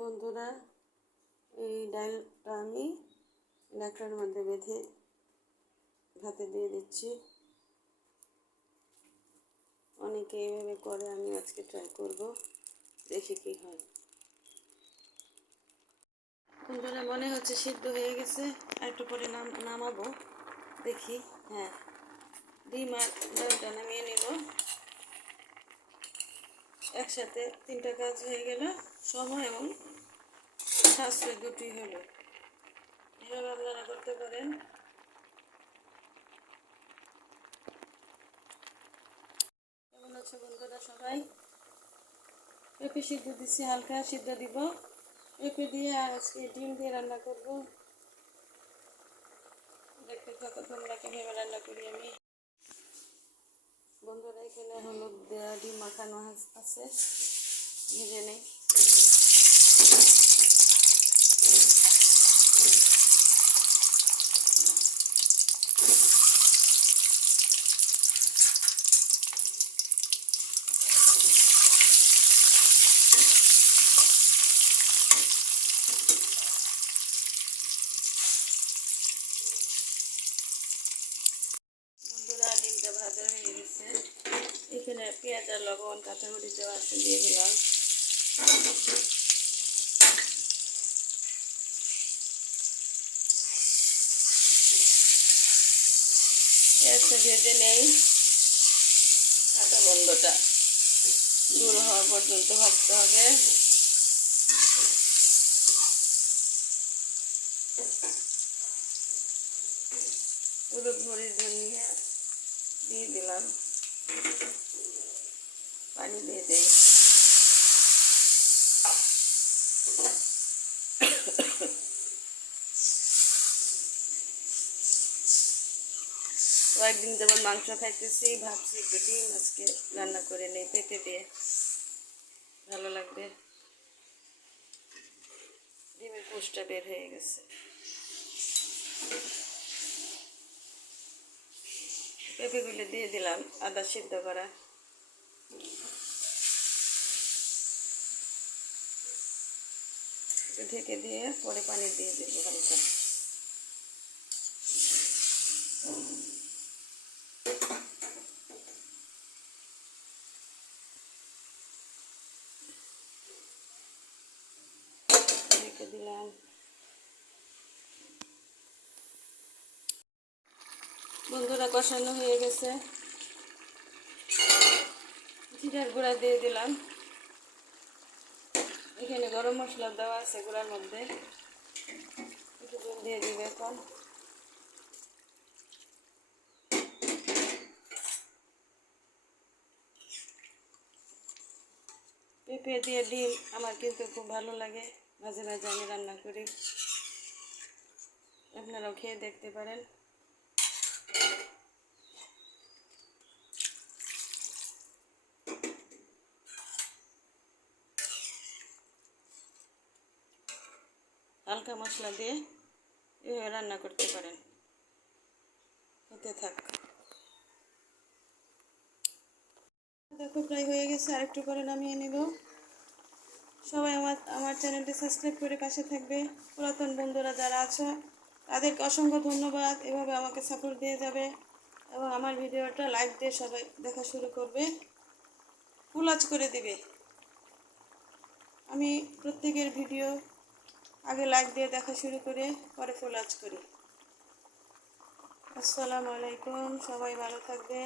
বন্ধুরা, এই ডালটা আমি ন্যাকড়ার মধ্যে বেঁধে ভাতে দিয়ে দিচ্ছি। অনেকে এইভাবে করে, আমি আজকে ট্রাই করব, দেখি কি হয়। বন্ধুরা, মনে হচ্ছে সিদ্ধ হয়ে গেছে। একটু পরে নাম, নামাবো, দেখি হ্যাঁ। ডিম আর ডালটা নামিয়ে নিব। একসাথে তিনটা কাজ হয়ে গেল, সময় এবং সাশ্রয় দুটি হলো। এভাবে আপনারা করতে পারেন। কেমন আছে বন্ধুরা সবাই? পেঁপে সিদ্ধ দিচ্ছি হালকা সিদ্ধ দিব। পেঁপে দিয়ে আজকে ডিম দিয়ে রান্না করব। দেখতে থাকো তোমরা কীভাবে রান্না করি আমি। বন্ধুরা এখানে হলুদ দেওয়া ডিম মাখানো আছ- ভেজে নেই বন্ধুরা ডিমটা ভাজা হয়ে গেছে এখানে পেঁয়াজ আর লবণ, কাঁচামরিচ দেওয়া আছে, দিয়ে দিলাম। পেঁয়াজটা ভেজে নেই। কাঁচা বন্ধটা দূর হওয়া পর্যন্ত ভাজতে হবে। হলুদ মরিচ ধনিয়া দিয়ে দিলাম। পানি দিয়ে দেই। কয়েকদিন যেমন মাংস খাইতেছি, ভাবছি একটু ডিম আজকে রান্না করে নেই পেঁপে দিয়ে। ভালো লাগবে। ডিমের পুষটা বের হয়ে গেছে। পেঁপেগুলো দিয়ে দিলাম, আদা সিদ্ধ করা। ঢেকে দিয়ে পরে পানি দিয়ে দেবো হালকা। ঢেকে দিলাম। বন্ধুরা কষানো হয়ে গেছে। জিরার গুঁড়া দিয়ে দিলাম। এখানে গরম মশলা দেওয়া আছে গুঁড়ার মধ্যে। একটু দিয়ে দিবে এখন। পেঁপে দিয়ে ডিম আমার কিন্তু খুব ভালো লাগে। মাঝে মাঝে আমি রান্না করি। আপনারাও খেয়ে দেখতে পারেন। হালকা মশলা দিয়ে এভাবে রান্না করতে পারেন। হতে থাক। দেখো, প্রায় হয়ে গেছে। আরেকটু করে নামিয়ে নিব। সবাই আমার আমার চ্যানেলটি সাবস্ক্রাইব করে পাশে থাকবে। পুরাতন বন্ধুরা যারা আছো তাদেরকে অসংখ্য ধন্যবাদ। এভাবে আমাকে সাপোর্ট দিয়ে যাবে এবং আমার ভিডিওটা লাইক দিয়ে সবাই দেখা শুরু করবে। কুলাচ করে দিবে। আমি প্রত্যেকের ভিডিও আগে লাইক দিয়ে দেখা শুরু করে পরে ফুলাজ করি। আসসালামু আলাইকুম, সবাই ভালো থাকবে